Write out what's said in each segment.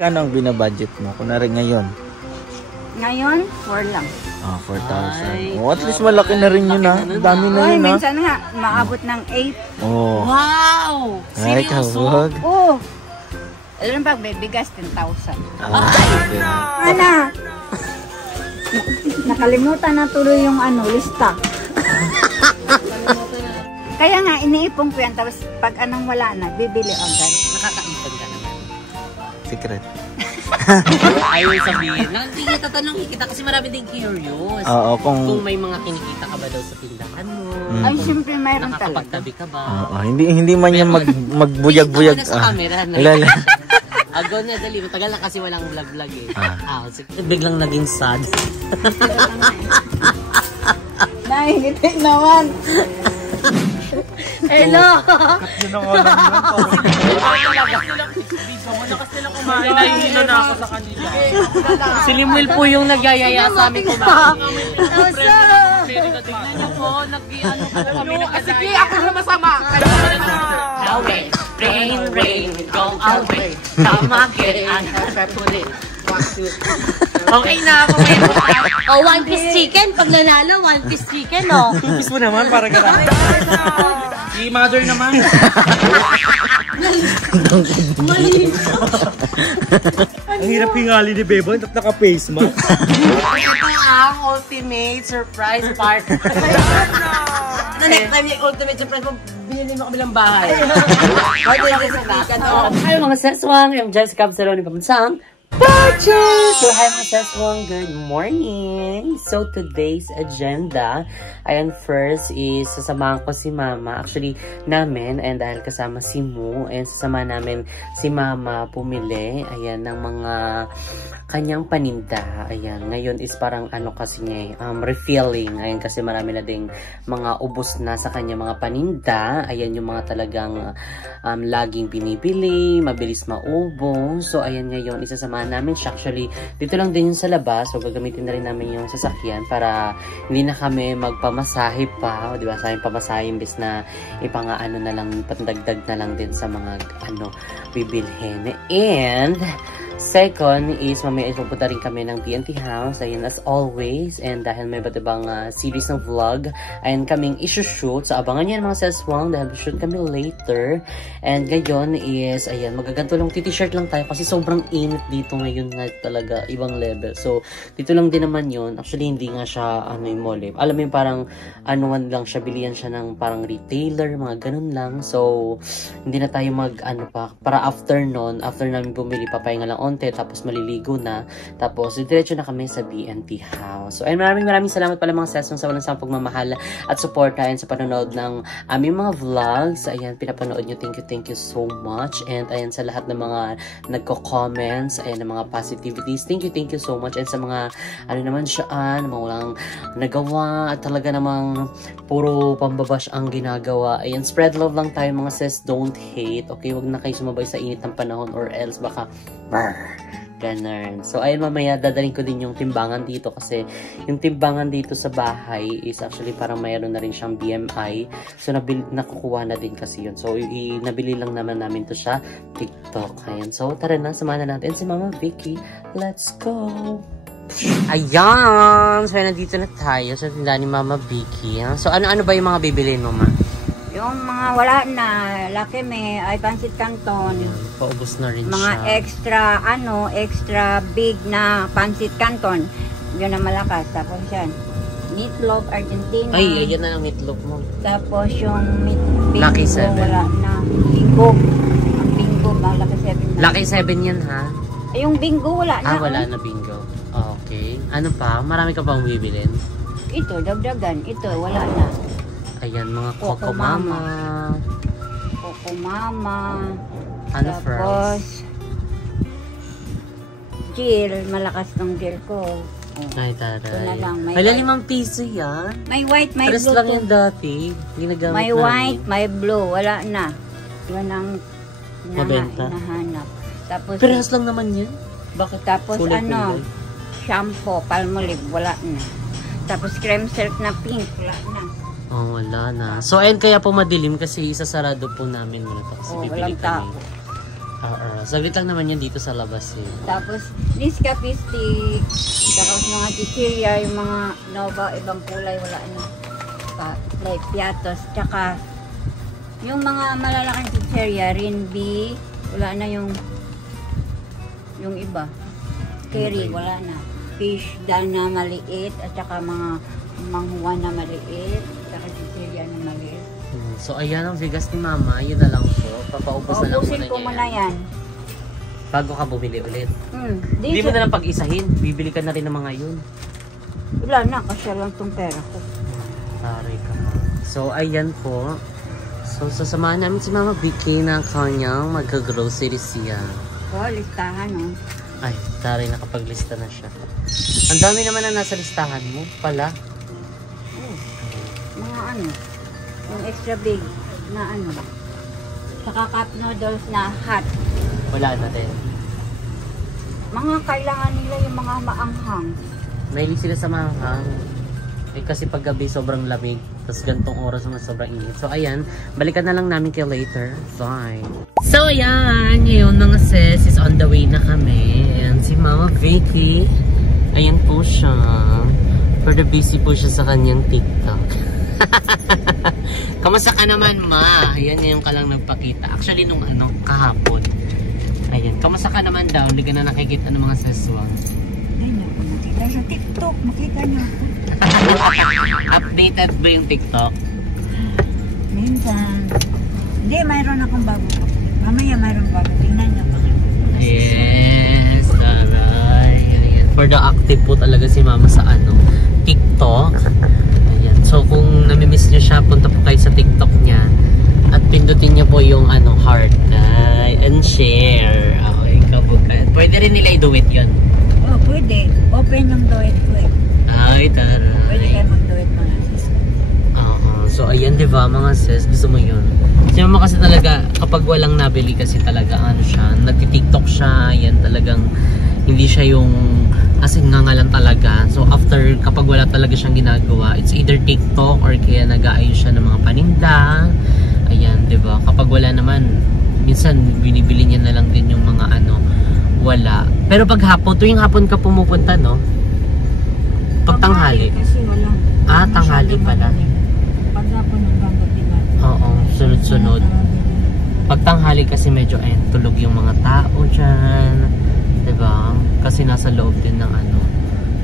Kano ang binabudget mo? Kunwari ngayon? Ngayon, 4 lang. Ah, 4,000. Oh, at least malaki na rin yun, ha? Dami na yun, ha? Minsan nga, maabot ng 8. Oh. Wow! Ay, kawag. Oo. Alam pag may bigas, 10,000. Ano? Nakalimutan na tuloy yung lista. Kaya nga, iniipong ko yan. Tapos pag anong wala na, bibili agad. Nakakaipon ka naman. Secret. Ayaw sabihin. Hindi kita tatanungin kita kasi marami din curious. Oo, kung may mga kinikita ka ba daw sa tindahan mo. Ay, siyempre mayroon talaga. Nakakapagtabi ka ba? Oo, hindi man yan magbuyag-buyag. Hindi sa camera. Lala. Ago na, dali. Matagal na kasi walang vlog-vlog eh. Biglang naging sad. Nahingiti naman. Hello! Yun ang walang Lakas nila kumain. Nahihilo na ako sa kanila. Si Limuel po yung nagyayaya sa amin kumain. Tingnan niyo po, nag-iano kami na kasi ako na masama. Away, rain, go away. Come again, I have to put it. Okay na ako ngayon. Oh, 1 piece chicken. Pag nanalo, 1 piece chicken, oh. 2 piece mo naman para gano'n. Si mother naman. Ang hirap hingali ni Bebo, hindi naka-face mask. Ito ang ultimate surprise party. Ano next time yung ultimate surprise mo, binili mo kami ng bahay. Hi mga seswang, I'm Jessica Absaloni Pamansang. Purchase! So hi mga seswang, good morning! So today's agenda, ayan, first is sasamahan ko si Mama, actually namin, and dahil kasama si Mu, and sasamahan namin si Mama pumili, ayan, ng mga kanyang paninda. Ayan, ngayon is parang kasi niya, refilling. Ayan, kasi marami na ding mga ubos na sa kanya mga paninda. Ayan, yung mga talagang laging binibili, mabilis maubos. So, ayan, ngayon, isasamahan namin siya. Actually, dito lang din yung sa labas. So, gagamitin na rin namin yung sasakyan para hindi na kami magpamasahe pa. O, diba, sa amin pamasahe, imbes na ipang-ano na lang, pandagdag na lang din sa mga, bibilhin. And, second is, mamaya pupunta rin kami ng TNT House, ayan, as always, and dahil may iba't ibang series ng vlog, ayan, kaming isushoot, so abangan nyo yan mga seswang, dahil shoot kami later, and ngayon is, ayan, magaganto lang, t-shirt lang tayo, kasi sobrang init dito ngayon nga talaga, ibang level, so, dito lang din naman yun, actually, hindi nga siya, yung mall, alam mo yung parang, anuan lang siya, bilihan siya ng parang retailer, mga ganun lang, so, hindi na tayo para after namin bumili, papahinga lang tapos maliligo na, tapos diretso na kami sa BNT House. So, ayun, maraming salamat pala mga sesong sa walang samang pagmamahal at suporta sa panonood ng aming mga vlogs. Ayan, pinapanood nyo, thank you so much, and ayan, sa lahat ng mga nagko-comments, ayan, ng mga positivities, thank you so much, and sa mga naman siya, mga walang nagawa at talaga namang puro pambabash ang ginagawa. Ayan, spread love lang tayo mga ses, don't hate, okay? Wag na kayo sumabay sa init ng panahon or else baka ganun. So, ayun, mamaya dadaling ko din yung timbangan dito kasi yung timbangan dito sa bahay is actually parang mayroon na rin siyang BMI. So, nakukuha na din kasi yun. So, nabili lang naman namin to sa TikTok. Ayan. So, tara na, samahan na natin si Mama Vicky. Let's go! Ayan! So, nandito na tayo sa tindahan ni Mama Vicky. So, ano ba yung mga bibilin mo, Ma? Yung mga wala na, laki may ay pancit canton. Paubos na rin mga siya. extra big na pancit canton. Yun ang malakas. Tapos yan, meatloaf Argentina. Ay, yan na ang meatloaf mo. Tapos yung bingo, Lucky 7. wala na. Bingo. Ang bingo, Lucky 7 na. Lucky 7 yan, ha? Ay, yung bingo, wala na. Wala na bingo. Okay. Ano pa? Marami ka pang bibilin? Ito, dagdagan. Ito, wala na. Ayan, mga Coco Mama. Coco Mama. Ano tapos, fries? Jill. Malakas ng Jill ko. Ay, taray. May 5 piso yan. May white, may Tres blue. lang yan dati. Ginagamit may namin. White, may blue. Wala na. Yun ang mabenta. hinahanap. Tapos, Perehas lang naman yan. Bakit? Tapos kulay? Shampoo, Palmolive, wala na. Tapos cream silk na pink, wala na. Wala na. So, ayun, kaya po madilim kasi isasarado po namin muna ito kasi bibili walang kami. tao. Oo. Saglit lang naman yan dito sa labas eh. Tapos, Nescafe stick. Tapos mga chichirya, yung mga Nova, ibang kulay, wala na. Like piatos. Tsaka, yung mga malalaking chichirya, Rinby, wala na yung iba. Curry, wala na. Fish dal na maliit, at saka mga manghuwa na maliit, tsaka chichirya na maliit. So ayan ang bigas ni Mama, yun na lang po. Papaubos na lang Ubusin muna ko niya muna yan. bago ka bumili ulit. Hindi Di mo na lang pag-isahin, bibili ka na rin ng mga yun. Wala na, kasi lang itong pera ko. Sorry ka ma. So ayan po. So sasamahan namin si Mama Vicky na kanyang mag-grocery siya. Oh, listahan oh. Ay, tari, nakapaglista na siya. Ang dami naman na nasa listahan mo pala. Mga ano, yung extra big na ano. Saka cup noodles na hot. Wala na din. Mga kailangan nila yung mga maanghang. Mahilig sila sa manghang. Eh kasi pag gabi sobrang lamig. Tapos gantong oras naman sobrang init. So ayan, balikan na lang namin kayo later. Bye! So ayan, ngayon mga sis is on the way na kami. Ayan si Mama Vicky. Ayan po siya. Further busy po siya sa kanyang TikTok. Kamusta ka naman ma? Ayan, ngayon ka lang nagpakita. Actually nung kahapon. Ayan, kamusta ka naman daw? Hindi ka na nakikita ng mga seswang. Ay, naku, makita sa TikTok. Makita niyo ako. Updated ba yung TikTok? Minsan. Hindi, mayroon akong bago. Mamaya mayroon bago. Tingnan niyo mga. Yes, taray. Ayan. For the active po talaga si Mama sa TikTok. Ayan. So kung namimiss niyo siya, punta po kayo sa TikTok niya. At pindutin niyo po yung heart. And share. Okay, kabukan. Pwede rin nila i-do it yun. Oh, pwede. Open yung duet ko eh. Ay, taray. Pwede kayo mag-duet mga sis. So ayan, di ba mga sis, gusto mo yun? Si Mama kasi talaga, kapag walang nabili kasi talaga siya, nagti-TikTok siya, yan talagang hindi siya yung as in nga lang talaga. So after, kapag wala talaga siyang ginagawa, it's either TikTok or kaya nag-aayos siya ng mga paninda. Ayan, di ba? Kapag wala naman, minsan binibili niya na lang din yung mga wala. Pero pag hapon, tuwing hapon ka pumupunta, no? Pag tanghali. Kasi wala. Tanghali pala. Pag hapon hanggang gabi na. Oo, sunod-sunod. Pag tanghali kasi medyo tulog yung mga tao dyan. Diba? Kasi nasa loob din ng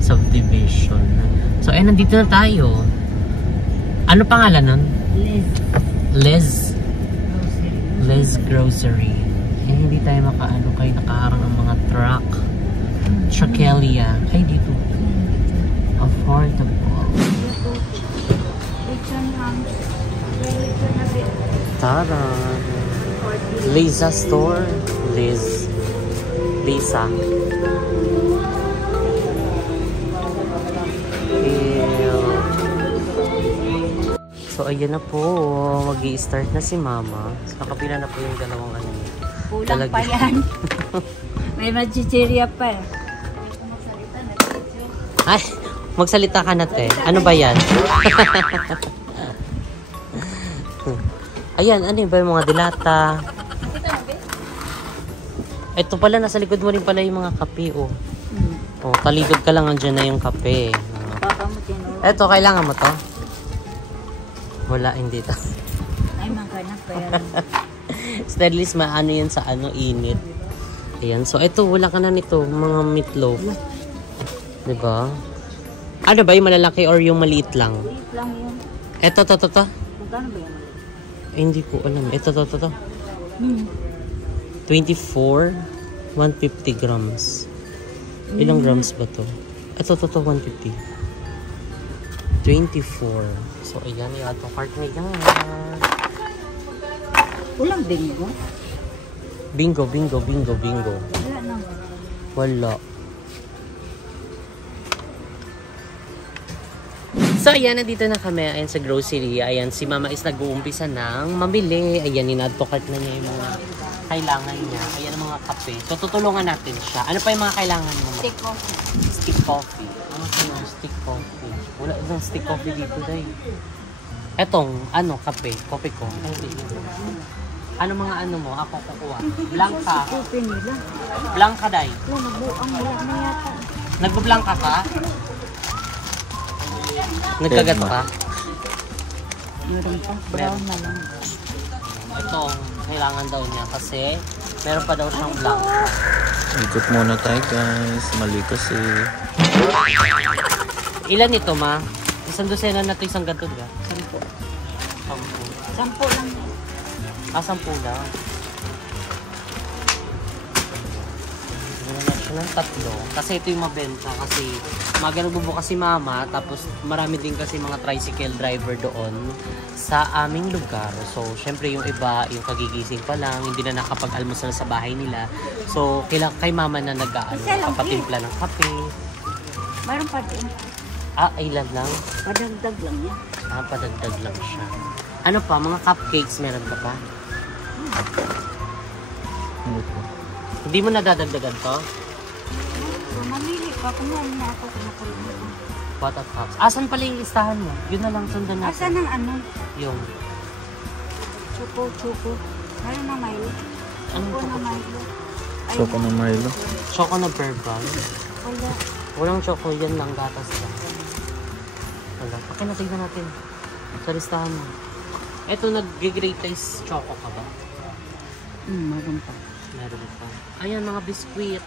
subdivision. So, nandito na tayo. Ano pangalan nun? Liz. Les Grocery. Hindi tayo kayo nakaharang ng mga truck. Truckelia. Ay, dito. Affordable. Tara. Lisa Store. Lisa. So ayan na po, mag-i-start na si Mama. So, nakapila na po yung dalawang Kulang pa yan. May machichirya pa eh. Ay, magsalita ka na te. Ano ba yan? Ayan, ano ba yung mga dilata? Ito pala, nasa likod mo rin pala yung mga kape, oh. Oh, talikod ka lang, andyan na yung kape. Ito, kailangan mo to? Wala, hindi to. Ay, maghanap pa yan. At least maano yan sa init. Ayan, so ito, wala ka na nito, mga meatloaf. Diba? Ano ba, yung malalaki or yung maliit lang? Maliit lang yun. Ito, to. Magkano ba yan? Hindi ko alam. Ito, to. 24, 150 grams. Ilang grams ba to? Ito, 150. 24. So, ayan, yung ato cart na yan. Walang bingo? Bingo. Wala na. Wala. So, ayan, nandito na kami. Ayan sa grocery. Ayan, si Mama is nag-uumpisa ng mamili. Ayan, in-advocate na niya yung mga kailangan niya. Ayan ang mga kape. So, tutulungan natin siya. Ano pa yung mga kailangan mo? Stick coffee. Stick coffee. Ano sa mga stick coffee? Wala ng stick coffee dito, day. Etong, kape. Kope ko. Ay, hindi. Ano mga ano mo? Ako kukuha. Blanca. Open nila. Blanca, day. Wala, nabuang wala na yata. Nagbablanca ka? Nagkagat ka? Meron pa. Brown na lang. Ito, kailangan daw niya kasi meron pa daw siyang blanca. Ikot muna tayo guys. Mali kasi. Ilan ito, ma? Isang dosena na ito, isang ganito, diba? 10. 10. 10 lang. 10 lang. Meron na siya ng 3. Kasi ito yung mabenta. Kasi magbubukas si mama. Tapos marami din kasi mga tricycle driver doon sa aming lugar. So, syempre yung iba, yung kagigising pa lang, hindi na nakapag-almusal sa bahay nila. So, kay mama na kapatimpla ng kape. Meron pa din. Ilan lang? Padagdag lang yan. Padagdag lang siya. Ano pa? Mga cupcakes meron ka pa? Hindi mo nadadagdagan to? Mamili pa. Kumain na ako. Kumain. What at cups? Asan pala yung listahan mo? Yun na lang, sundan natin. Asan ang ano? Yung, Choco. Meron na Milo. anong Choco na choco? Milo. Ay, Choco na Milo. Choco na bourbon? Wala. Walang choco, yan lang, gatas lang. Wala. Okay na, tignan natin. Sa listahan mo. Eto, nag-great taste choco ka ba? Meron pa. Meron pa. Ayan, mga biskuit.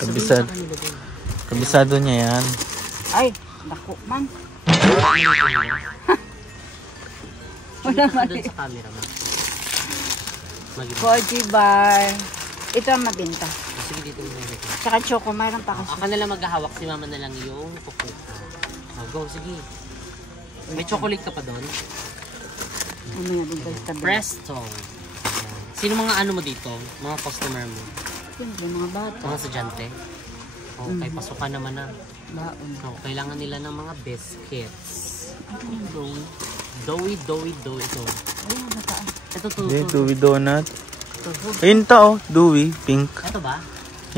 Kabisado. Kabisado niya yan. Ay, dako man. Wala mali. Doon sa camera mo. Koji bar. Ito ang mabenta. Sige, dito mo meron. Tsaka choco, mayroon pa kasi. Ako na lang maghahawak, si mama na lang yung pupuka. Go, sige. May chocolate ka pa doon? Ano nga din tayo tabi. Presto. Ayan. Sino mga ano mo dito? Mga customer mo? Siyempre, mga bata. Mga estudyante? Okay, pasukan naman na. Baon. So, kailangan nila ng mga biscuits. Doughy ito. Ayun, nataan. Ito to. Okay, Dewey Donut. Ayun ta oh. Dewey. Pink. Ito ba?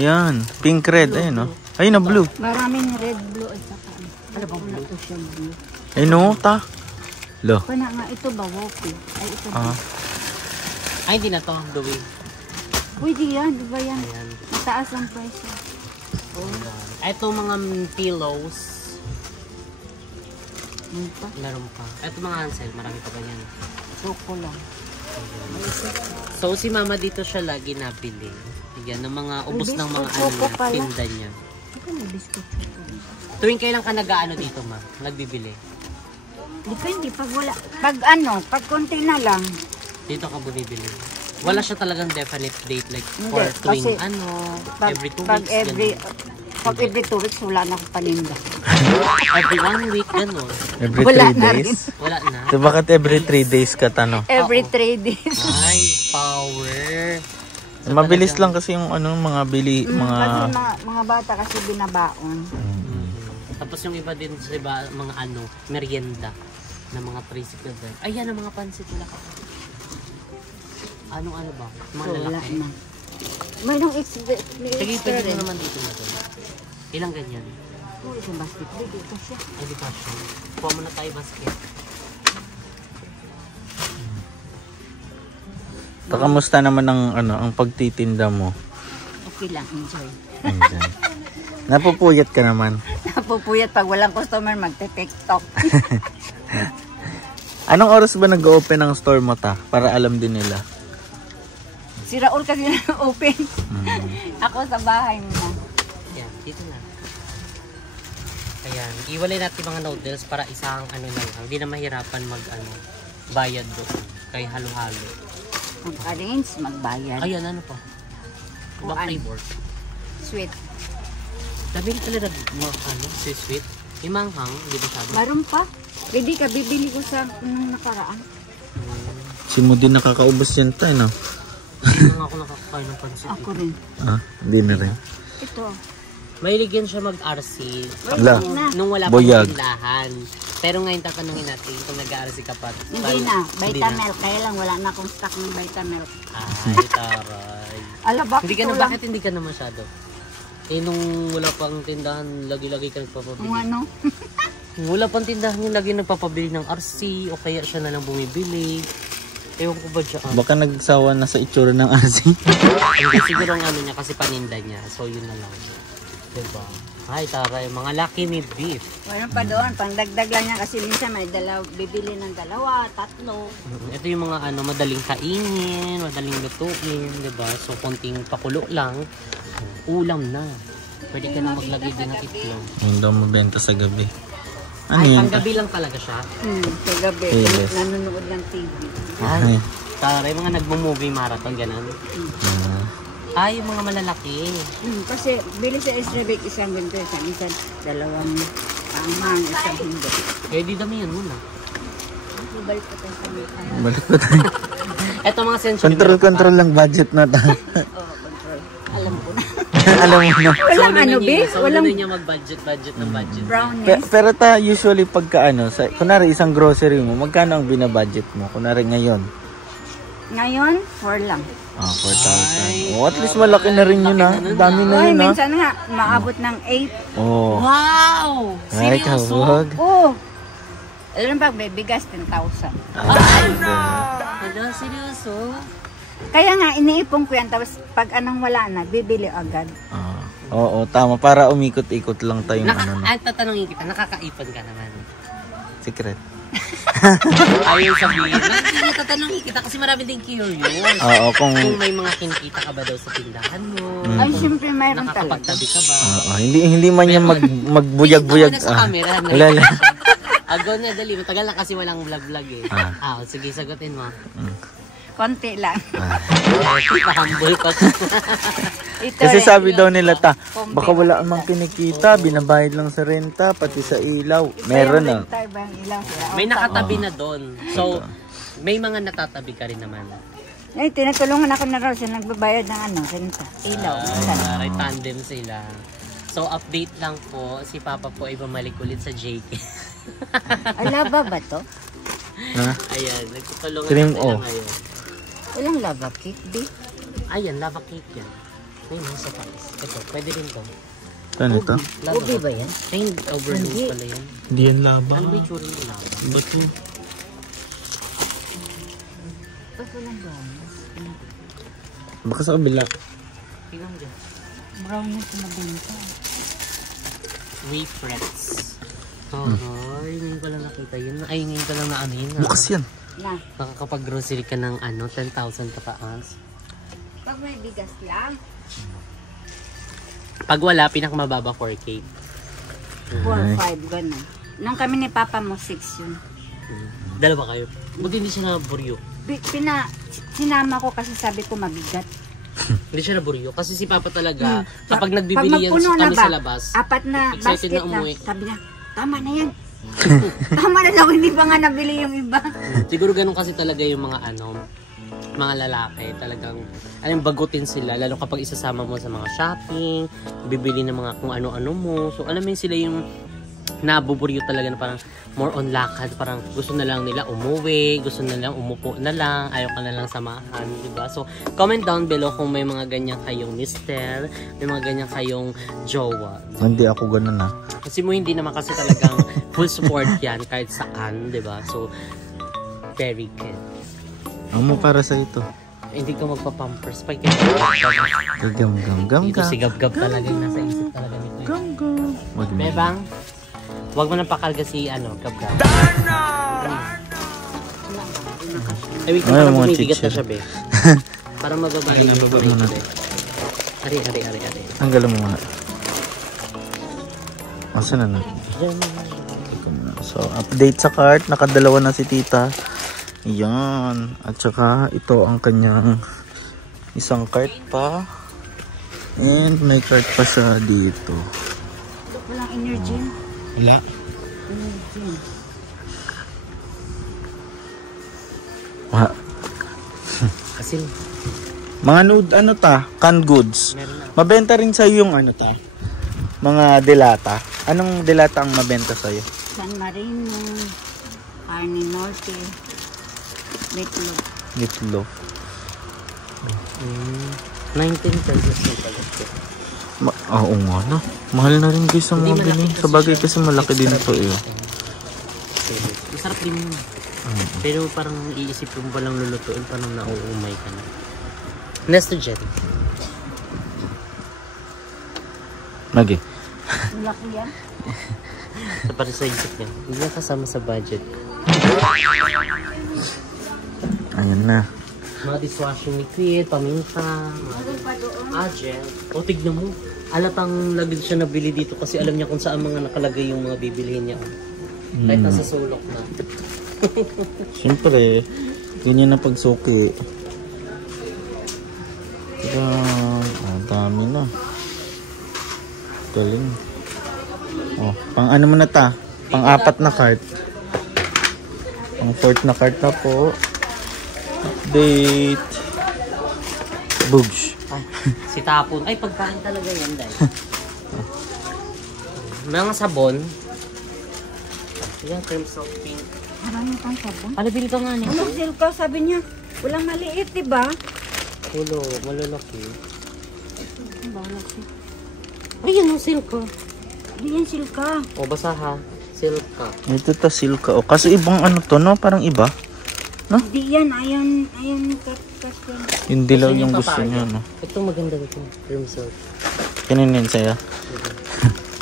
Yan. Pink red. Ayun oh. Ayun na blue. Maraming red, blue, at saka Ano bang blue? ito siya blue. Ayun oh. Ta. Lo. Pana nga, ito ba, Wopi? Ay, ito ba? Ay, hindi na to. Doughy. Pwede yan, di ba yan? Ayan. Mataas ang presyo. Ito mga pillows. Ano pa? Meron pa. Ito mga Hansel. Marami pa ganyan. Choco lang. So, si mama dito siya lagi nabili. Yan, ng mga ubos ng mga biscuit choco pala. tinda niya. Ito may biscuit choco. Tuwing kailan ka nag-ano dito, ma? Nagbibili? Depende, pag wala. Pag konti na lang. Dito ka bumibili. Wala siya talagang definite date like Hindi, for tuwing kasi every 2 weeks. Pag every 2 weeks, wala na akong paninda. Every 1 week, gano'n. Every Wala 3 na days. Wala na. So bakit every 3 days ka tano? Every Oo. 3 days. Ay, power. So, Mabilis talagang- lang kasi yung ano mga bili, Kasi mga mga bata kasi binabaon. Tapos yung iba din sa iba, mga merienda na mga tricycle din. Ayan ang mga pansit nila ka. Ano ba? Mga So, wala lalaki. na. Mayroong Sige, extra pwede rin. mo naman dito na to. Ilang ganyan? Oh, itong basket. Pwede ito siya. Ay, di pa siya. Kuha mo na tayo basket. kamusta naman ang pagtitinda mo? Okay lang, enjoy. Andyan. Napupuyat ka naman. Napupuyat pag walang customer, magte-tiktok. Anong oras ba nag-open ang store mo ta? Para alam din nila. Si Raul kasi na-open. Ako sa bahay mo na. Ayan, dito na. Ayan, iwalay natin mga noodles para isang na lang. Hindi na mahirapan bayad doon. Kay halo-halo. Mag-arrange, magbayad. Ayan, ano pa? Back Kuan. flavor. Sweet. Sabi ko talaga mga sweet. Yung manghang, hindi ba sabi? Meron pa. Pwede ka, bibili ko sa nung nakaraan. Si mo din nakakaubos yan tayo, no? Hindi na ako nakakakain ng pansit. Ako rin. Hindi na rin. Ito. Mahilig yan siya mag-RC. Ala. Nung wala Boyag. pang tindahan. Pero ngayon tatanungin natin kung nag-RC ka pa. Hindi na. Vitamilk. Kaya lang wala na akong stock ng Vitamilk. Ay, taray. Ala, bakit Hindi ka na, lang? bakit hindi ka na masyado? Eh, nung wala pang tindahan, lagi-lagi ka nagpapabili. Kung ano? Wala pang tindahan yung lagi nagpapabili ng RC o kaya siya na lang bumibili. Ewan ko ba dyan? Baka nagsawa na sa itsura ng asi. Hindi, siguro ang ano niya kasi paninda niya. So, yun na lang. Diba? Ay, taray. Mga Lucky Me beef. Meron pa doon, pangdagdag lang niya kasi minsan may bibili ng 2, 3. Ito yung mga ano, madaling kainin, madaling lutuin, diba? So, konting pakulo lang. Ulam na. Pwede ka na maglagay din ng itlog. Ayun daw mabenta sa gabi. Ano Ay, yan? panggabi lang talaga siya. Sa gabi, Yes. nanonood ng TV. Ay. Taray, mga nagmo-movie marathon, ganun. Ay, yung mga malalaki. Kasi bili sa Esrebek isang ganito, isang 2 pamang, isang hindi. Eh, di dami yan muna. Balik ko tayo sa mga. Balik pa tayo. Ito mga century. Control lang budget na tayo. Oo, control. Alam ko na. Alam mo na. Walang ano, be? Walang niya mag-budget ng budget. brownies. Pero usually pagka kunwari isang grocery mo, magkano ang binabudget mo? Kunwari ngayon. Ngayon, 4 lang. 4,000. Oh, at least malaki na rin yun Dami na Ay, yun minsan nga, maabot ng 8. Oh. Wow! Ay, kabog. Oo. Alam pag may bigas, 10,000. Ano, seryoso? Kaya nga, iniipon ko yan. Tapos pag anong wala na, bibili agad. Oo, tama. Para umikot-ikot lang tayong Ay, tatanungin kita, nakakaipon ka naman. Secret. Ayaw sabihin. Hindi, tatanungin kita kasi marami din curious. Oo, kung may mga kinikita ka ba daw sa tindahan mo? Ay, siyempre mayroon talaga. Nakakapagtabi ka ba? hindi man yan magbuyag-buyag. Hindi sa camera. Wala lang. Ago na, dali. Matagal na kasi walang vlog-vlog eh. Sige, sagutin mo. Konti lang. Humble pa. Kasi sabi daw nila baka wala amang kinikita, binabayad lang sa renta, pati sa ilaw. Meron na. May nakatabi na doon. So, may mga natatabi ka rin naman. Ay, tinutulungan ako na raw siya nagbabayad ng renta. Ilaw. Right, tandem sila. So, update lang po. Si Papa po ay bumalik ulit sa JK. Ay, laba ba to? Ayan, nagtutulungan Cream na sila O. ngayon. Walang lava cake, di? Ayan, lava cake yan. May nasa palis. Ito, pwede rin to. Ano ito? Ubi ba yan? Ay, overdose pala yan. Hindi yan laba. Ano ba yung tsura ng lava? Bato. Ba't walang brownies? Baka sa kabila. Tingnan mo dyan. Brownies na benta. Wafrets. Ngayon ko lang nakita yun. Ay, ngayon ko lang na ano yun. Bukas yan. Na, Nakakapag-grocery ka ng 10,000 pataas. pag may bigas lang, Pag wala, pinakamababa 4K. 4, 5, gano'n. Nung kami ni Papa mo, 6 yun. Dalawa kayo. Buti hindi siya naburyo. Sinama ko kasi sabi ko mabigat. Hindi siya naburyo. Kasi si Papa talaga, kapag nagbibili yan kami sa labas, 4 na excited basket na na, umuwi. sabi niya, tama na yan. Tama na daw, hindi pa nga nabili yung iba. Siguro ganun kasi talaga yung mga mga lalaki. Talagang, bagutin sila. Lalo kapag isasama mo sa mga shopping, bibili ng mga kung ano-ano mo. So, alam mo yun, sila yung nabuburyo talaga na parang more on lakad. Parang gusto na lang nila umuwi, gusto na lang umupo na lang, ayaw ka na lang samahan, diba? So, comment down below kung may mga ganyan kayong mister, may mga ganyan kayong jowa. Hindi ako ganun Kasi mo hindi naman kasi talagang full support yan kahit saan, diba? So, very good. Ang mo para sa ito. Hindi ka magpa-pampers pa. Gam-gam-gam Dito si Gab-Gab talaga yung nasa isip talaga nito. Gam-gam. Bebang, huwag mo nang pakalga si Gab-Gab. Ay, wait, parang mga bumibigat na teacher. siya, be. Parang mababali yung nababa plate, muna. be. Ari. Tanggalan mo muna. Asan na Teka muna. So, update sa cart. Nakadalawa na si tita. Yan. At saka, ito ang kanyang isang cart pa. And may cart pa siya dito. Walang energy. Wala. Wala. Kasi, Mga nude, canned goods. meron na. Mabenta rin sa'yo yung mga delata. Anong delata ang mabenta sa'yo? San Marino, Carne Norte, Meatloaf. Meatloaf. 19 pesos na pala. Oo nga no. Mahal na rin guys ang Hindi mga malaki bili. kasi Sa bagay siya. kasi malaki din ito eh. Masarap din yun. Pero parang iisip mo palang lulutuin, parang nauumay ka na. Next to Jen. Lagi. Laki yan. Para sa isip niya, hindi na kasama sa budget. Ayan na. Mga dishwashing liquid, paminta, gel. O, tignan mo. Alatang lagid siya nabili dito kasi alam niya kung saan mga nakalagay yung mga bibilihin niya. Kahit nasa sulok na. Siyempre, ganyan na pagsuki. Diba, dami na. Galing. Oh, pang ano mo na ta? Pang 4 na cart. Pang 4 na cart na po. Update. Boobs. Ay, si Tapon. Ay, pagkain talaga yan dahil. Mga sabon. Yan, terms of pink. Marami kang sabon. Palabili ka nga niya. Ano, silka, sabi niya. Walang maliit, diba? Ulo, malalaki. Ay, yan ang silka. Hindi yan silka. O, basa ha. Silka. Ito ta silka. O, kasi ibang ano to, no? Parang iba. Hindi yan. Ayan, kasyan. Yung dilaw Gusto niya yung gusto papaya. niya, no? Ito maganda ito. Terms of. Kaninin sa'yo.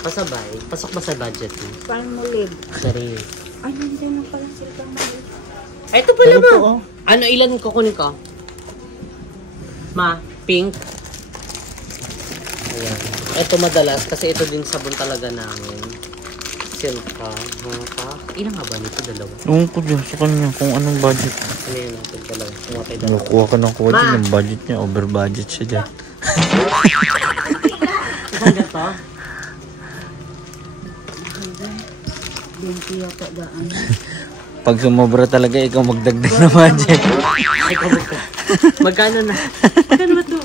Pasabay. Pasok ba sa budget mo? Palmolive. Sorry. Ay, hindi na pala silka maliit. Ito pala Ito, ma. oh. Ano, ilan kukunin ko? Ma, pink. Ayan. Ito madalas kasi ito din sabon talaga namin. Silka. Ilan nga ba nito? Dalawa. Ewan ko dyan sa kanya kung anong budget. Ano yun natin dalawa? Kung tayo dalawa. Nakuha ka ng kuha Ma! dyan. Yung budget niya, over budget siya dyan. Saan dyan to? 20 yata daan. Pag sumobra talaga, ikaw magdagdag na budget. Ay, kumagka. Magkano na? Magkano ba to?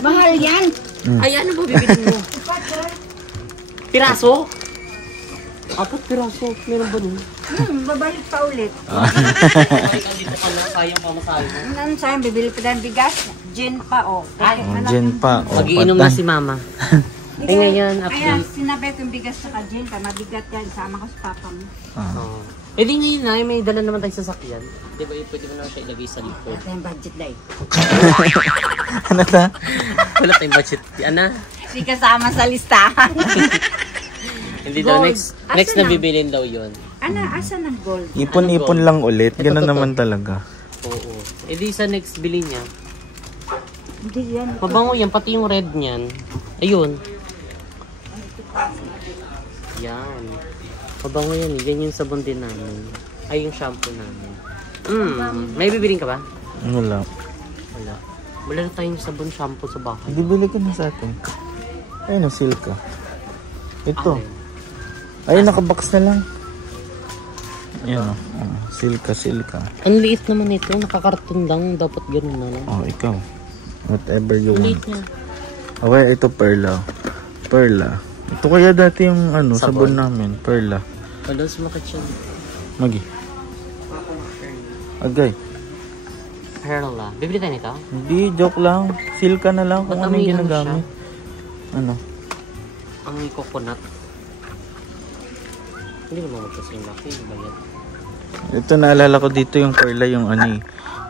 Mahal yan. Ay, ano ba bibilin mo? Piraso? 4 piraso. Meron ba nun? Babalik pa ulit. Balikan dito ka na, sayang pamasahe mo. Ano sa'yo, bibili pa ng bigas? Gin pa, oh. Ay, Jen pa. O, mag-iinom na patay. si mama. Ay, ngayon, Kaya update. sinabi ko yung bigas sa gin pa, mabigat yan. Sama ko sa papa mo. Oh. Eh di ngayon na, may dala naman tayo sa sakyan. Di ba, pwede mo naman siya ilagay sa likod. Ito yung budget na eh. Ano ta? Wala tayong budget. Ana? Hindi kasama sa listahan. Hindi daw, Gold. next Asan na na? bibilin daw yun. Ano, asan ang gold? Ipon-ipon lang ulit. Ito, Ganun ito, naman talaga. Oo. Eh di sa next bili niya. Hindi yan. Mabango yan, pati yung red niyan. Ayun. Yan. Mabango yan, yan yung sabon din namin. Ay, yung shampoo namin. May bibiling ka ba? Wala. Wala. Wala na tayong sabon shampoo sa bahay. Bibili ka na sa atin. Ayun ang silka. Ito. Okay. Ayun, nakabox na lang. Ayan o. Silka. Ang liit naman ito. Nakakarton lang. Dapat ganun na lang. Oh, ikaw. Whatever you Ang want. liit niya. Okay, ito Perla. Ito kaya dati yung ano, Sabon. sabon namin. Perla. Wala, sumakit siya. Magi. Agay. Perla. Bibili tayo nito? Hindi, joke lang. Silka na lang kung ano Matamoy yung lang ginagamit. Ano? Ang coconut. Hindi naman magkasing laki. Bayad. Ito naalala ko dito yung Perla, yung ano eh.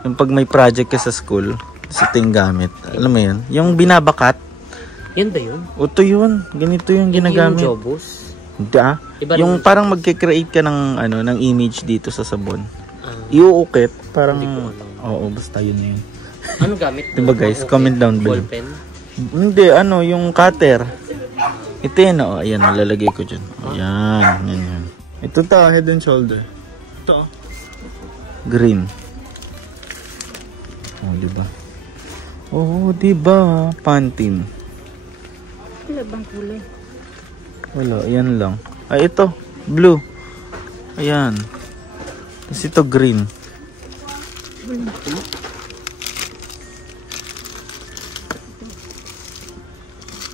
Yung pag may project ka sa school, ito yung gamit. Alam mo yun? Yung binabakat. Yan ba yun? Ito yun. Ganito yung ginagamit. Yung Jobos. Hindi ah. Iba Yung naman. parang magkikreate ka ng, ano, ng image dito sa sabon. Ah, Iuukit. Parang, Hindi ko alam. oo, basta yun na yun. ano gamit? Diba guys? Comment down below. Ballpen? Hindi, ano, yung cutter. Ito yun, oh. Ayan, lalagay ko dyan. Ayan, yan. Ito ta, head and shoulder. Ito, green. Oh, diba? Oh, diba? Pantene. Wala bang kulay? Wala, ayan lang. Ay, ito, blue. Ayan. Tapos ito, green.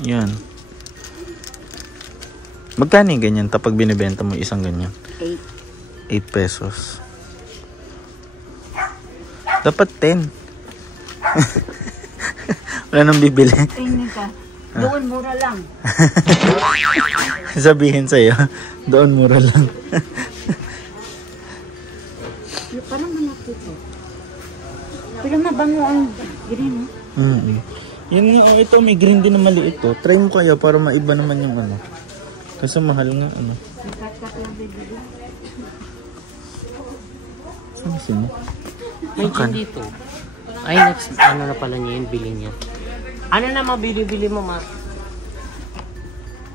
Ayan. Magkano yung ganyan tapag binibenta mo isang ganyan? 8 pesos. Dapat 10. Wala nang bibili. Tingnan ka. Doon, mura lang. Sabihin sa'yo, doon mura lang. Pero mabango ang green. Yan nga, oh, ito may green din na maliit to. Try mo kaya para maiba naman yung ano. Kasi mahal nga ano. Kat-kat lang bibili. Saan sino? May gin dito. Ay, next, ano na pala niya yun, bili niya. Ano na mabili-bili mo, ma?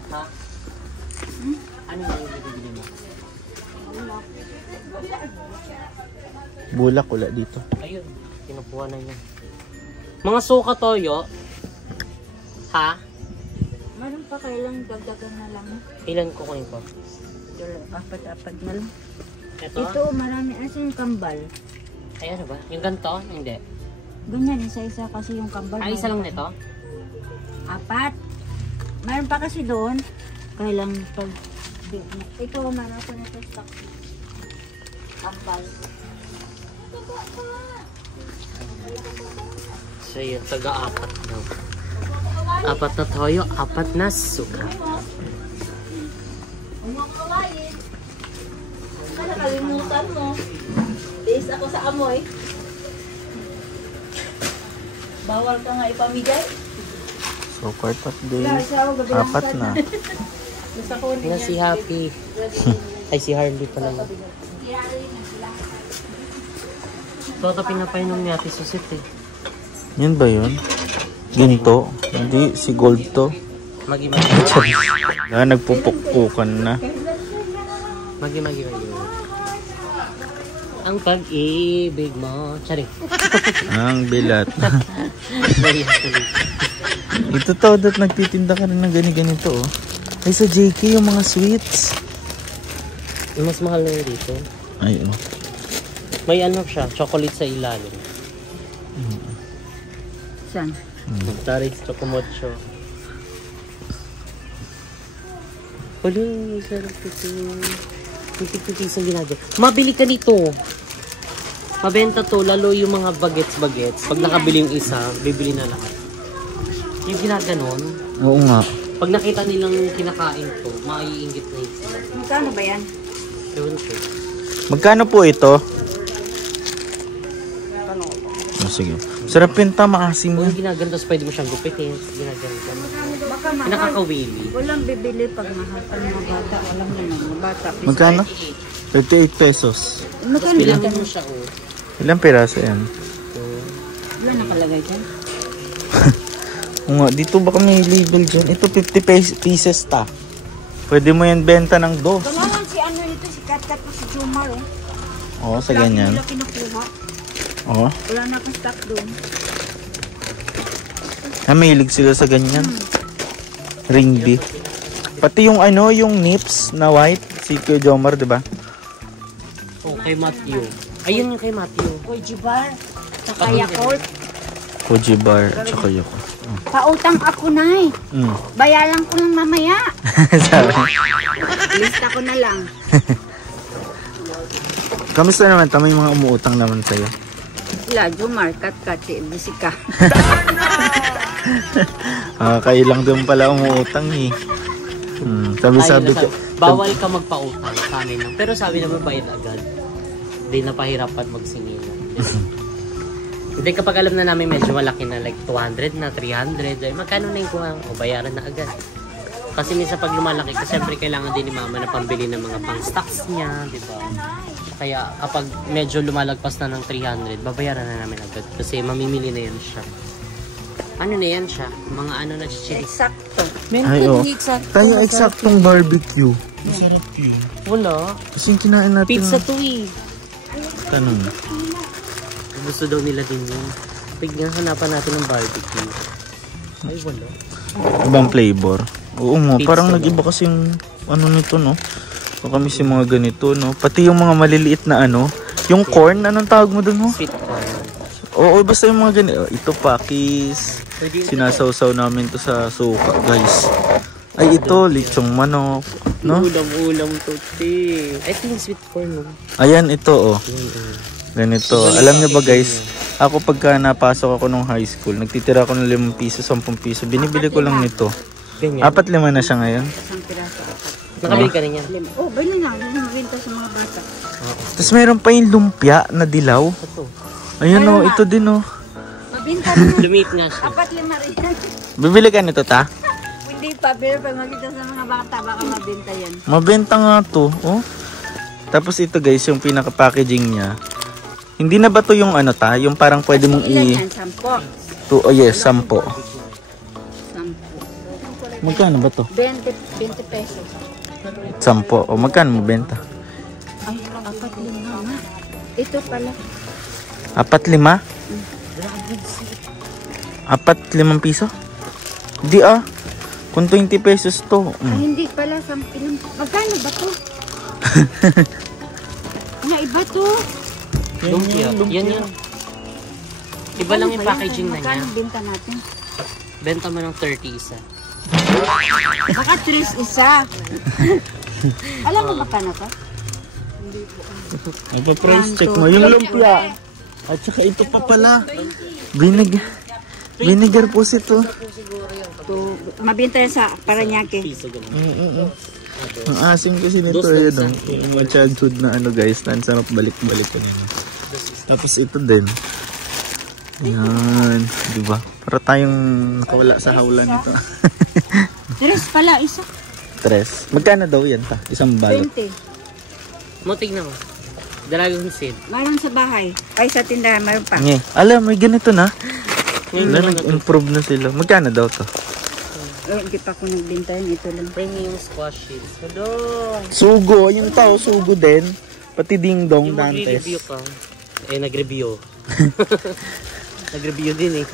Ha? Ano na yung bili-bili mo? Bulak wala dito. Ayun, kinukuha na niya. Mga suka toyo. Ha? Meron pa kailang dagdagan na lang. Ilan kukunin ko? Apat-apat na lang. Ito? Ito, marami. Asa yung kambal? Ay, ano ba? Yung ganito? Hindi. Ganyan, isa-isa kasi yung kambal. Ay, isa lang nito? Apat. Meron pa kasi doon. Kailang pag... Ito, meron ko nito stock. Kambal. So yun, taga-apat daw. Apat na toyo, apat na suka. Nakalimutan mo. Tiis ako sa amoy. Bawal ka nga ipamigay. So, quart of day. Apat na. Na si Happy. Ay, si Harley pala yun. Ito pinapainom ni Ate Susit eh. Yan ba yun? Ginto? Hindi, si gold to. Magi-magi. Nagpupukpukan na. Magi-magi. Ang pag-ibig mo. Tsari. Ang bilat. Very actually. Ito to, dat nagtitinda ka rin ng ganito oh. Ay, sa JK yung mga sweets. Yung mas mahal na yun dito. Ay, oh. May ano siya, chocolate sa ilalim. Saan? Taris chocomocho. Wala, sarap ito. Pitik-pitik sa ginagawa. Mabili ka nito. Mabenta to, lalo yung mga bagets-bagets. Pag nakabili yung isa, bibili na lahat. Yung ginaganon, Oo nga. pag nakita nilang kinakain to, maiinggit na yun sila. Magkano ba yan? Ewan ko. Magkano po ito? Oh, sige. Sarap pinta, maasim Kung yan. yung ginaganon, tapos pwede mo siyang gupitin. Ginaganon ka. Baka mahal. Nakakawili. Walang bibili pag mahal pa ng mga bata. Walang naman mga bata. Magkano? 38 pesos. Magkano ba Bilangin yan? mo siya, oh. Ilang piraso yan? Yun nakalagay dyan. Oo nga, dito baka may label dyan. Ito 50 pieces ta. Pwede mo yan benta ng dos. Kailangan si ano nito, si Kat-Kat po si Jumar eh. Oo, sa ganyan. Lagi nila kinukuha. Oo. Wala na akong stock doon. Mahilig sila sa ganyan. Ring beef. Pati yung ano, yung nips na white, si Kuya Jomar, di ba? Oh, kay Matthew. Ayun yung kay Matthew. Uy, Jibar. Saka Yakult. Koji bar, tsaka yoko. Pautang ako na eh. Bayaran ko lang mamaya. Sabi. Lista ko na lang. Kamusta naman? Tama yung mga umuutang naman sa'yo. Sila, Jumar, Kat-Kat, si Bisika. Kayo lang doon pala umuutang eh. Sabi ko. Bawal ka magpautang sa amin. Pero sabi naman bayad agad. Hindi na pahirapan magsingilan. Hindi kapag alam na namin medyo malaki na like 200 na 300, ay magkano na yung kuha? O bayaran na agad. Kasi minsan pag lumalaki, kasi siyempre kailangan din ni mama na pambili ng mga pang stocks niya, di ba? Kaya kapag medyo lumalagpas na ng 300, babayaran na namin agad. Kasi mamimili na yan siya. Ano na yan siya? Mga ano na chichiri. Eksakto. Ay, oh. Kaya eksaktong barbecue. Masarap eh. Wala. Kasi yung kinain natin. Pizza to eh. Tanong. Gusto daw nila din yun. Tignan, hanapan natin ng barbecue. Ay, wala. Ibang flavor. Oo nga, Pizza parang ba? nag-iba kasi yung ano nito, no? Kami si mga ganito, no? Pati yung mga maliliit na ano, yung corn, anong tawag mo dun, no? Sweet corn. Oo, basta yung mga ganito. Ito, pakis. Sinasawsaw namin to sa suka, guys. Ay, ito, lechong manok, no? Ulam-ulam to, te. Ay, ito yung sweet corn, no? Ayan, ito, oh. Ganito. Alam niyo ba, guys? Ako pagka napasok ako nung high school, nagtitira ako ng 5 piso, 10 piso. Binibili ko lang nito. Ganyan. 4-5 na siya ngayon. Isang piraso. Nakabili ka rin yan. Oh, bili na. Bili na benta sa mga bata. Tapos meron pa yung lumpia na dilaw. Ito. Ayan o, ito din o. Mabinta na. Lumit nga siya. 4-5 rin. Bibili ka nito ta? Hindi pa, pero pag makita sa mga bata, baka mabinta yan. Mabenta nga to. Oh. Tapos ito guys, yung pinaka-packaging niya. Hindi na ba to yung ano ta? Yung parang pwede mong Ilan yan? 10. Oh yes, 10. 10. Magkano ba to? 20 pesos. 10. O magkano mo benta? Ay, 4-5 nga. Ito pala. 4-5? 4-5 piso? Di ah. Kung 20 pesos to. Ay, hindi pala. Magkano ba to? Nga iba to. Lumpia. Yan yun. Iba lang yung packaging na niya. Magkano binta natin? Benta mo ng 30 isa. Baka 3 isa. Alam mo magkano to? Price check mo. Yung lumpia. At saka ito pa pala. Vinegar po ito. Mabinta yan sa Paranaque. Ang asim kasi nito yun. Yung mga childhood na ano guys. Na sarap balik-balik ko nila. Tapos ito din. Yan. Diba? Para tayong nakawala sa hawla nito. 3 pala isa. 3. Magkano daw yan ta? Isang balot. 20. Mo, tignan mo. Dragon seed. Mayroon sa bahay. Ay, sa tindahan, mayroon pa. Nge. Alam, may ganito na. Ngayon Wala, lang nag-improve na sila. Magkano daw to? Hindi pa ako nagbinta yan. Ito lang. Premium squash seeds. Hello! Sugo. Yung tao, sugo din. Pati Ding Dong Yung Dantes. mag-review ka. Nag-review. Nag-review din eh.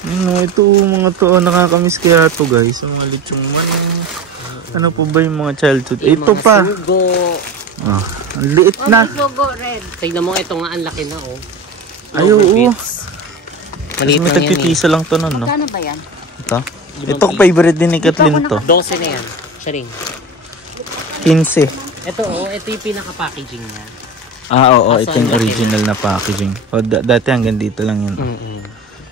Ano, ito mga to. Nakakamiss kaya to guys. Ang mga lechong manong. Ano po ba yung mga childhood? Yung Ito mga pa. sugo. Ah, ang liit na. Sugo red. Tignan mo, ito nga ang laki na oh. Ay, oo. Bits. Maliit May lang yan eh. tagpipisa lang to nun, no? Magkano ba yan? Ito. Ito favorite din ni Kathleen to. 12 na yan. Siya rin. 15. Ito oh, ito yung pinaka-packaging niya. Ah, oo. Asa Ito yung ang original na packaging. O, dati hanggang dito lang yun.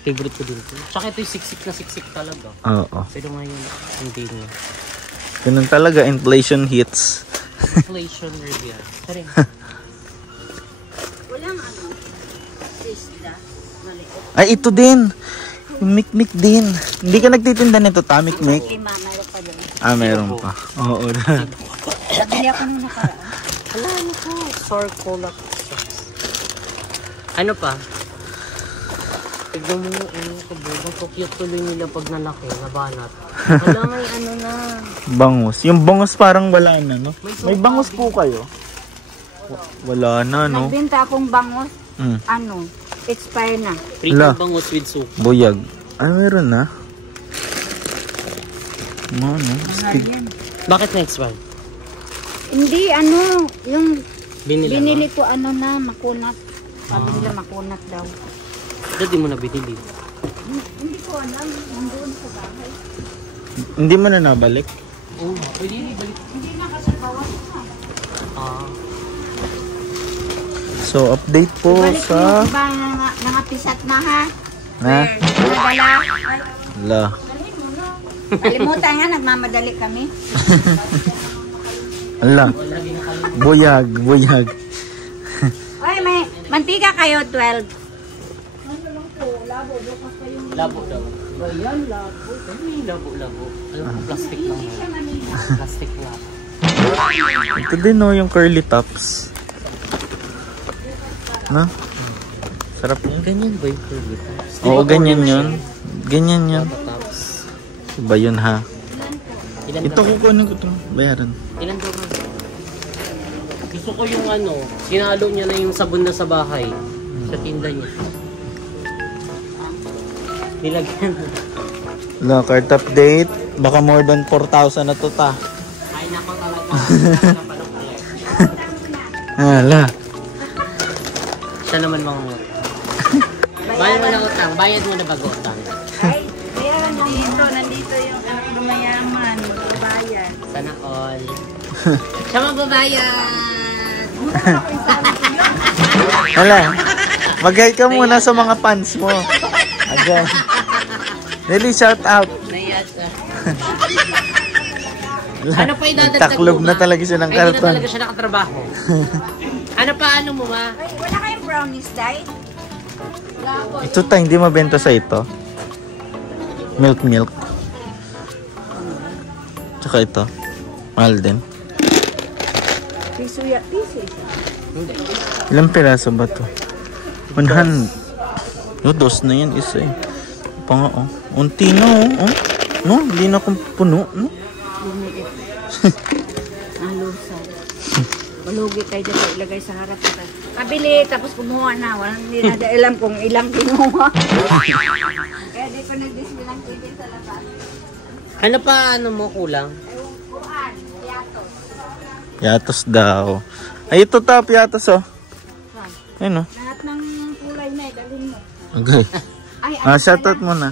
Favorite ko din ito. Tsaka ito yung siksik na siksik talaga. Oo. Pero ngayon, hindi niya. Ganun talaga. Inflation hits. Inflation review. Siya rin. Walang ano. Sisda. Maliit. Ay, ito din. Yung Mikmik din. Hindi ka nagtitinda nito, ta? Mikmik? 5, mayroon pa doon. Ah, meron pa. Oo. Nabili ako nung nakaraan. Wala ano ko. Sour cola. Ano pa? Tignan mo ano kabugong. So cute tuloy nila pag nalaki. Nabanat. Wala may ano na. Bangus. Yung bangus parang wala na, no? May bangus po kayo? Wala na, no? Nagbinta akong bangus. Mm. Ano? Expire na. Free Wala. bangus with soup. Buyag. Ay, meron na. Ano? Bakit next one? Hindi, ano. Yung Binili ko ano na, makunat. Sabi nila makunat daw. Dati mo na binili. Hindi ko alam. Nandoon sa bahay. Hindi mo na nabalik? Oo. Pwede balik. Hindi na kasi bawas na. So, update po Balik sa... yung iba nga pisat na ha. Na? Nadala. La. Kalimutan nga, nagmamadali kami. Ala. Buyag. Buyag. Ay, may mantika kayo, 12. Labo daw. Ayan, labo. Ay, labo. Alam mo, plastic lang yun. Plastic lang. Ito din, no, yung curly tops. No? Sarap yun. Ganyan ba yung curly tops? Oo, ganyan yun. Ganyan yun. Tops. Iba yun, ha? Ilan Ito daw? kukunin ko ito. Bayaran. Ilan daw ba? Gusto ko yung ano, sinalo niya na yung sabon na sa bahay. Sa tinda niya. Nilagyan. La, cart update. Baka more than 4,000 na to, ta. Ay, nako talaga. Ala. Siya naman mga mo. Bayad mo na utang. Bayad mo na bago utang. Ay, kaya nandito yung mayaman. Bayan. Sana all. Siya magbabayad. Ala. Mag-hi ka muna sa mga fans mo. Again. Nelly, shout out. Nayasa. Ano pa idadagdag Taklob mo, na ma? talaga siya ng Ay, hindi na karton. talaga siya nakatrabaho. Ano pa, ano mo ma? Ay, wala kayong brownies, Day? Ito tayo, hindi mabenta sa ito. Milk. Tsaka ito. Mahal din. Piso ya, piso. Ilang piraso ba to? 100. No, dos na yan isa eh. Pa nga oh. Unti na oh. No, hindi na akong puno. No? Lumikit. Ang lusay. Malugi tayo dito, ilagay sa harap kita. Kabili, tapos kumuha na. Walang hindi na alam kung ilang kinuha. Kaya di ko nag-display ng TV sa labas. Ano pa, ano mo kulang? Kuhan, yatos. Yatos daw. Ay, ito tap yatos oh. Ayun oh. Lahat ng kulay na, dalhin mo. Okay. Ay, Shoutout mo na.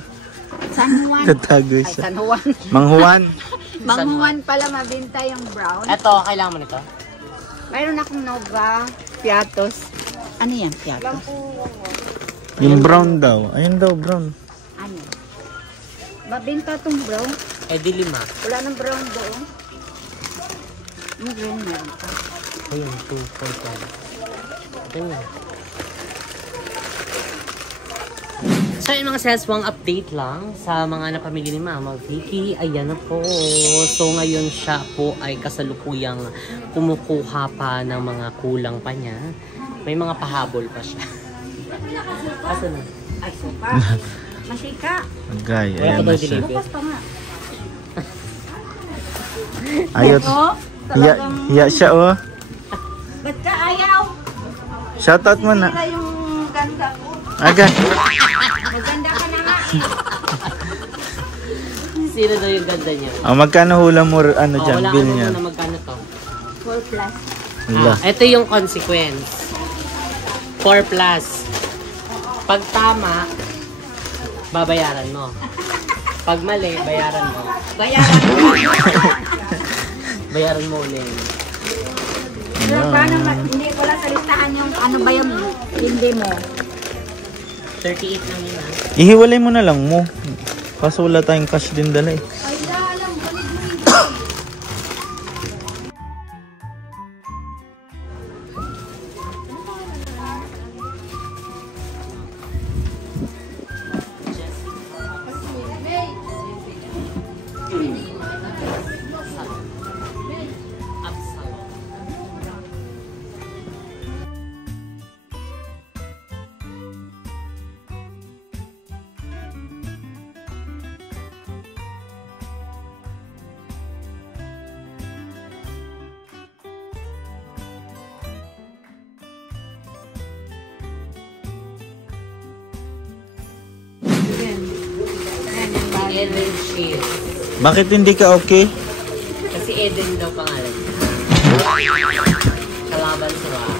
San Juan. Tatago Ay, siya. San Juan. Mang Juan. Mang Juan pala mabinta yung brown. Eto, kailangan mo nito? Mayroon akong Nova, Piatos. Ano yan, Piatos? Yung brown daw. Ayun daw, brown. Ano? Mabinta tong brown. Eh, di 5. Wala nang brown doon. Yung brown meron pa. Ayun, 2, 4, 5. Ito yun. So yung mga seswang update lang sa mga napamili ni Mama Vicky. Ayan na po. So ngayon siya po ay kasalukuyang kumukuha pa ng mga kulang pa niya. May mga pahabol pa siya. Asa na? Ay, suka. Masika. Agay, Wala ayan pa na daw siya. deliver. Bukas pa nga. Ayot. Oh, Hiya, talagang... hiya siya oh. Ba't ka ayaw? Shoutout mo na. Sila yung ganda ko. Agay. Maganda ka na nga. Sino daw yung ganda niya? Magkano hula mo ano dyan, wala bill ano niya? muna magkano to? 4 plus. Wala. Ito yung consequence. 4 plus. Pag tama, babayaran mo. Pag mali, bayaran mo. Bayaran mo. Bayaran mo ulit. Pero paano hindi wala sa listahan yung ano ba yung hindi mo? 38 lang yun ah. Ihiwalay mo na lang mo. Kaso wala tayong cash din dala eh. Eden Shield. Bakit hindi ka okay? Kasi Eden daw pangalan niya. Kalaban sa Rock.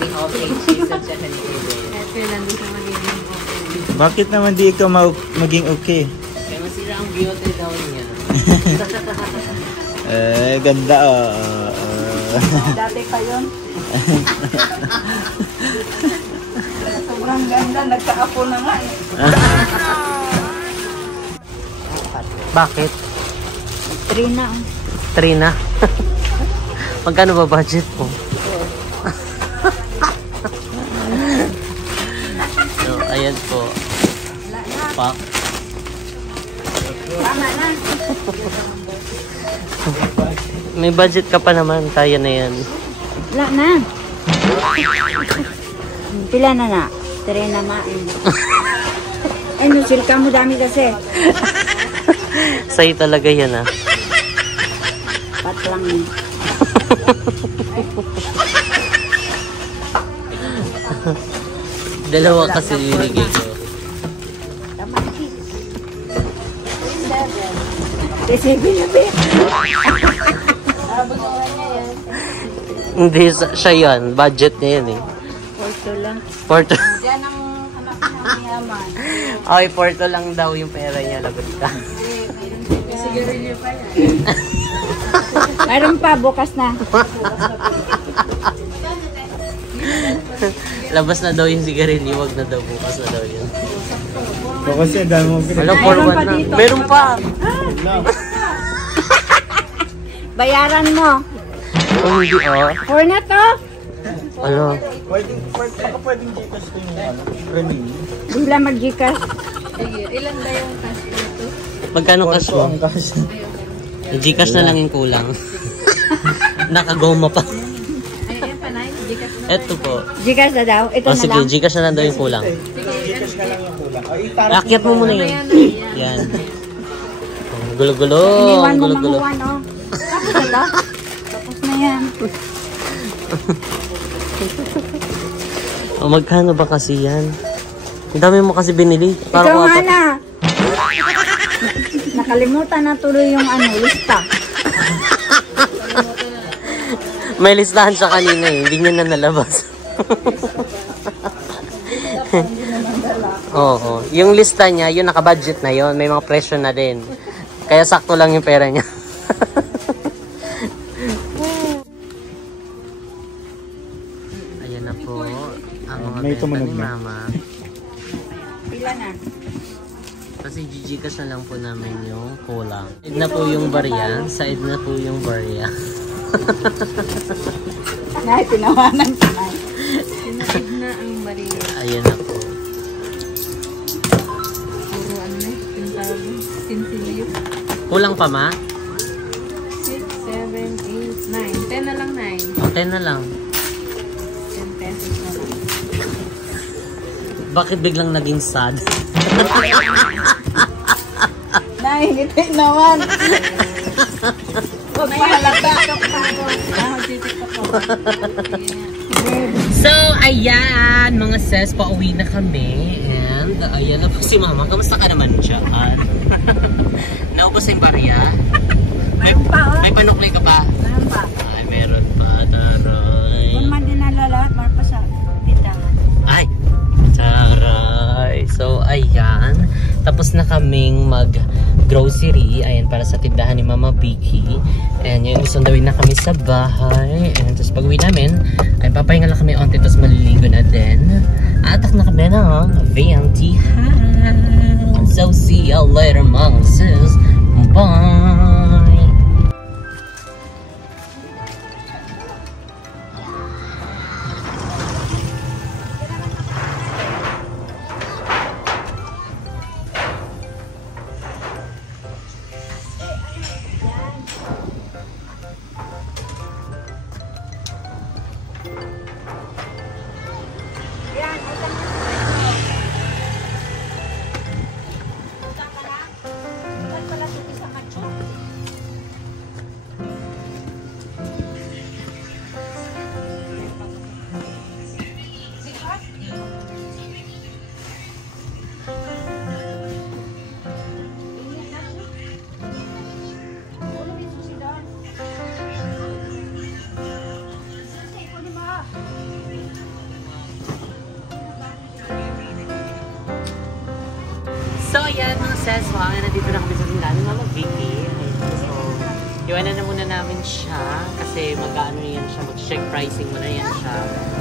May okay cheese at siya ni Eden. Bakit naman di ikaw maging okay? Kaya masira ang beauty daw niya. Ganda oh. Dati pa yun. Sobrang ganda, nagkaapo na nga eh. Bakit? 3 na. 3 na. Magkano ba budget mo? So, ayan po. Pak. Tama na. May budget ka pa naman. Kaya na yan. Wala na. Pila na na? 3 na main. Ay, nusilka mo dami kasi. Sa'yo talaga yan ah. Pat lang eh. Dalawa kasi binigay ko. Tama. 7 na ba? Hindi, siya yan. Budget niya yan eh. Porto lang. Porto. Diyan ang hanap ng yaman. Okay, Porto lang daw yung pera niya. Lagot ka. Sigarilyo pa yan. Mayroon pa, bukas na. Labas na daw yung sigarilyo. Huwag na daw. Bukas na daw yun. Kasi dami mo Alam, Mayroon 4-1 pa na. dito. Meron pa. Bayaran mo. Oh, hindi oh. 4 na to. Ano? Pwedeng Gcash ko yung ano, Renee. Bila mag-Gcash. Magkano cash mo? Ang cash. Gcash na lang yung kulang. Nakagoma pa. Eto po. Gcash na daw. Ito Oh, na sige, lang. Gcash na lang daw yung kulang. Gcash na lang yung kulang. Akyat mo muna yun. Yan. Oh, gulo-gulo. Iniwan mo Gulo-gulo. manguwan, oh. Tapos na to. Tapos na yan. Oh, magkano ba kasi yan? Ang dami mo kasi binili. Ikaw nga na. Nakalimutan na tuloy yung ano, lista. May listahan siya kanina eh. Hindi niya na nalabas. Oo. Yung lista niya, yung nakabudget na yon, may mga presyo na din. Kaya sakto lang yung pera niya. Ayan na po. Ang mga May benta tumunog ni na. Mama. Pila na. Kasi Gcash na lang po namin yung kulang. Side na po yung barya. Side na po yung barya. Nay, tinawanan ka na. Ayan na po. Kulang pa ma? 6, 7, 8, 9. 10 na lang, 9. O, 10 na lang. 10 pesos na lang. Bakit biglang naging sad? Nay, hindi naman. Huwag mahalata. So, ayan, mga sis, pauwi na kami. And, ayan na po si Mama. Kamusta ka naman dyan? Naubos yung barya? May panukli ka pa? Meron pa. Ay, meron pa. Taray. Kung man din nalalat, marpa sa tindahan. Ay, taray. So, ayan. Tapos na kaming mag-grocery. Ayan, para sa tindahan ni Mama Vicky. And yun, sundawin na kami sa bahay. And tapos pag-uwi namin, ay papahinga lang kami onti. Tapos maliligo na din. Atak na kami ng VMT house. So, see you later, mga sis. Bye! So, ayan mga sis, nandito na kami sa tindahan ni Mama Vicky. So, iwanan na muna namin siya kasi mag-ano yan siya, mag-check pricing muna yan siya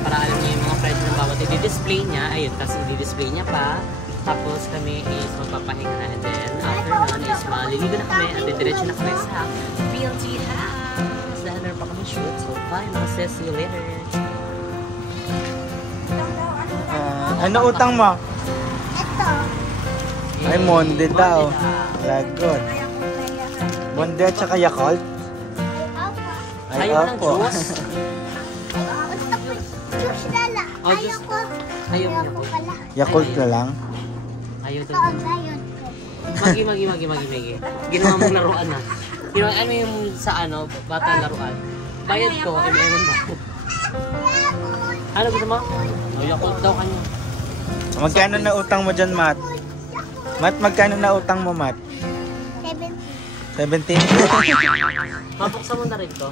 para alam niya yung mga price ng bawat i-display niya. Ayun, kasi i-display niya pa. Tapos kami is magpapahinga na, and then after nun is maliligo na kami at diretso na kami sa BLT house. Dahil meron pa kami shoot. So, bye mga sis, see you later. Ano utang mo? Ay, Monde daw. Lagot. Monde at saka Yakult? Ay, Ayaw ng opo. juice? Juice na lang. Oh, juice. Ayaw niya po. Yakult na lang? Ayaw daw. Ngayon. Magi. Ginawa mong laruan na. Ginawa, ano yung sa ano, bata laruan. Bayad ko, meron ba? Ano gusto mo? Oh, Yakult daw kanya. Magkano na utang mo dyan, Matt? Matt, magkano na utang mo, Matt? 70. 17? Mapuksa mo na rin to.